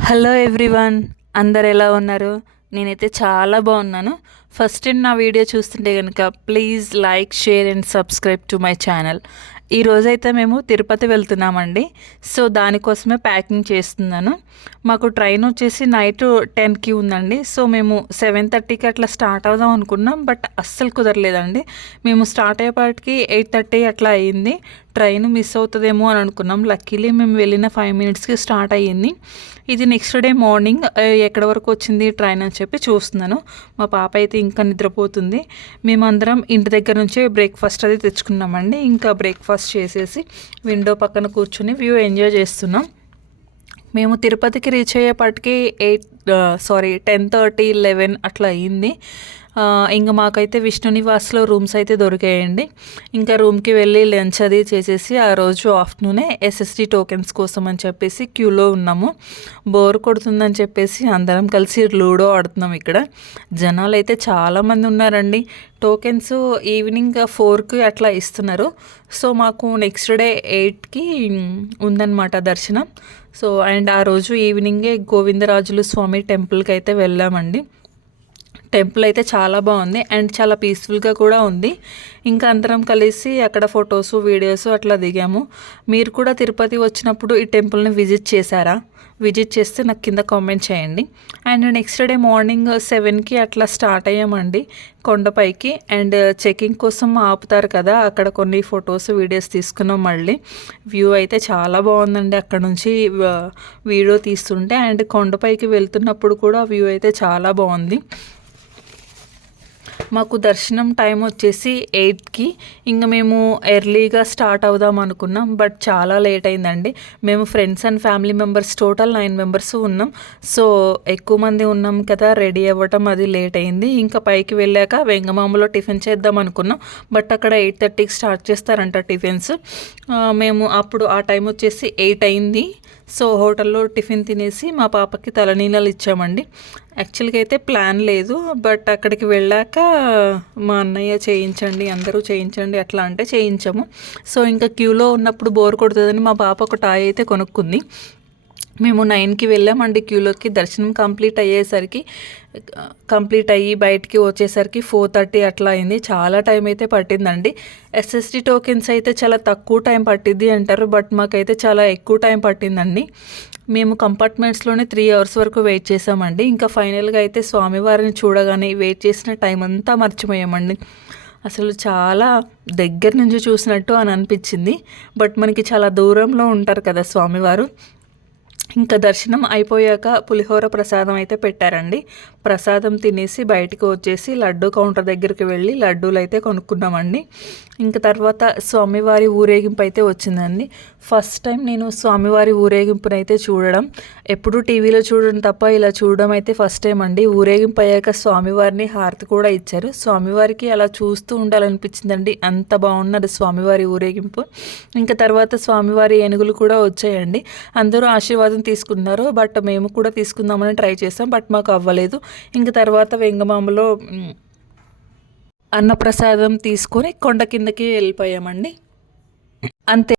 Hello everyone, అందరు ఎలా ఉన్నారు? నేనైతే చాలా బాగున్నాను. ఫస్ట్ టైం నా వీడియో చూస్తుంటే కనుక please like, share and subscribe to my channel. ఈరోజైతే మేము తిరుపతి వెళ్తున్నామండి. సో దానికోసమే ప్యాకింగ్ చేస్తున్నాను. మాకు ట్రైన్ వచ్చేసి నైట్ 10కి ఉందండి. సో మేము 7:30కి అట్లా స్టార్ట్ అవుదాం అనుకున్నాం, బట్ అస్సలు కుదరలేదండి. మేము స్టార్ట్ అయ్యేపాటికి 8:30 అట్లా అయ్యింది. ట్రైన్ మిస్ అవుతుందేమో అని అనుకున్నాం. లక్కీలీ మేము వెళ్ళిన 5 మినిట్స్కి స్టార్ట్ అయ్యింది. ఇది నెక్స్ట్ డే మార్నింగ్ ఎక్కడి వరకు వచ్చింది ట్రైన్ అని చెప్పి చూస్తున్నాను. మా పాప అయితే ఇంకా నిద్రపోతుంది. మేమందరం ఇంటి దగ్గర నుంచే బ్రేక్ఫాస్ట్ అది తెచ్చుకున్నామండి. ఇంకా బ్రేక్ఫాస్ట్ చేసేసి విండో పక్కన కూర్చొని వ్యూ ఎంజాయ్ చేస్తున్నాం. మేము తిరుపతికి రీచ్ అయ్యేపాటికి 10:30, 11 అట్లా అయ్యింది. ఇంకా మాకైతే విష్ణు నివాస్లో రూమ్స్ అయితే దొరికాయండి. ఇంకా రూమ్కి వెళ్ళి లంచ్ అది చేసేసి ఆ రోజు ఆఫ్టర్నూనే ఎస్ఎస్డి టోకెన్స్ కోసం అని చెప్పేసి క్యూలో ఉన్నాము. బోర్ కొడుతుందని చెప్పేసి అందరం కలిసి లూడో ఆడుతున్నాం. ఇక్కడ జనాలు అయితే చాలామంది ఉన్నారండి. టోకెన్స్ ఈవినింగ్ 4కి అట్లా ఇస్తున్నారు. సో మాకు నెక్స్ట్ డే 8కి ఉందన్నమాట దర్శనం. సో అండ్ ఆ రోజు ఈవినింగే గోవిందరాజులు స్వామి టెంపుల్కి అయితే వెళ్ళామండి. టెంపుల్ అయితే చాలా బాగుంది అండ్ చాలా పీస్ఫుల్గా కూడా ఉంది. ఇంకా అందరం కలిసి అక్కడ ఫొటోస్, వీడియోస్ అట్లా దిగాము. మీరు కూడా తిరుపతి వచ్చినప్పుడు ఈ టెంపుల్ని విజిట్ చేశారా? విజిట్ చేస్తే నాకు కింద కామెంట్ చేయండి. అండ్ నెక్స్ట్ డే మార్నింగ్ 7కి అట్లా స్టార్ట్ అయ్యామండి కొండపైకి. అండ్ చెకింగ్ కోసం ఆపుతారు కదా, అక్కడ కొన్ని ఫొటోస్, వీడియోస్ తీసుకున్నాం. మళ్ళీ వ్యూ అయితే చాలా బాగుందండి అక్కడ నుంచి వీడియో తీస్తుంటే. అండ్ కొండపైకి వెళ్తున్నప్పుడు కూడా వ్యూ అయితే చాలా బాగుంది. మాకు దర్శనం టైం వచ్చేసి 8కి. ఇంకా మేము ఎర్లీగా స్టార్ట్ అవుదాం అనుకున్నాం, బట్ చాలా లేట్ అయిందండి. మేము friends and family members total 9 members ఉన్నాం. సో ఎక్కువ మంది ఉన్నాం కదా, రెడీ అవ్వటం అది లేట్ అయింది. ఇంకా పైకి వెళ్ళాక వెంగమామలో టిఫిన్ చేద్దాం అనుకున్నాం, బట్ అక్కడ 8:30కి స్టార్ట్ చేస్తారంట టిఫిన్స్. మేము అప్పుడు ఆ టైం వచ్చేసి 8 అయింది. సో హోటల్లో టిఫిన్ తినేసి మా పాపకి తలనీళ్ళలు ఇచ్చామండి. యాక్చువల్గా అయితే ప్లాన్ లేదు, బట్ అక్కడికి వెళ్ళాక మా అన్నయ్య చేయించండి, అందరూ చేయించండి అట్లా అంటే చేయించాము. సో ఇంకా క్యూలో ఉన్నప్పుడు బోర్ కొడుతుందని మా పాప ఒక టాయ్ అయితే కొనుక్కుంది. మేము 9కి వెళ్ళామండి క్యూలోకి. దర్శనం కంప్లీట్ అయ్యి బయటికి వచ్చేసరికి 4:30 అట్లా అయింది. చాలా టైం అయితే పట్టిందండి. ఎస్ఎస్డి టోకెన్స్ అయితే చాలా తక్కువ టైం పట్టిద్ది అంటారు, బట్ మాకైతే చాలా ఎక్కువ టైం పట్టిందండి. మేము కంపార్ట్మెంట్స్లోనే 3 అవర్స్ వరకు వెయిట్ చేసామండి. ఇంకా ఫైనల్గా అయితే స్వామివారిని చూడగానే వెయిట్ చేసిన టైం అంతా మర్చిపోయామండి. అసలు చాలా దగ్గర నుంచి చూసినట్టు అని అనిపించింది, బట్ మనకి చాలా దూరంలో ఉంటారు కదా స్వామివారు. ఇంకా దర్శనం అయిపోయాక పులిహోర ప్రసాదం అయితే పెట్టారండి. ప్రసాదం తినేసి బయటకు వచ్చేసి లడ్డు కౌంటర్ దగ్గరికి వెళ్ళి లడ్డూలు అయితే కొనుక్కున్నామండి. ఇంకా తర్వాత స్వామివారి ఊరేగింపు అయితే వచ్చిందండి. ఫస్ట్ టైం నేను స్వామివారి ఊరేగింపునైతే చూడడం. ఎప్పుడూ టీవీలో చూడడం తప్ప ఇలా చూడడం అయితే ఫస్ట్ టైం అండి. ఊరేగింపు అయ్యాక స్వామివారిని హారతి కూడా ఇచ్చారు. స్వామివారికి అలా చూస్తూ ఉండాలనిపించిందండి, అంత బాగున్నది స్వామివారి ఊరేగింపు. ఇంకా తర్వాత స్వామివారి ఏనుగులు కూడా వచ్చాయండి. అందరూ ఆశీర్వాదం తీసుకున్నారు, బట్ మేము కూడా తీసుకుందామని ట్రై చేసాం, బట్ మాకు అవ్వలేదు. ఇంక తర్వాత వెంగమామలో అన్నప్రసాదం తీసుకొని కొండ కిందకి వెళ్ళిపోయామండి. అంతే.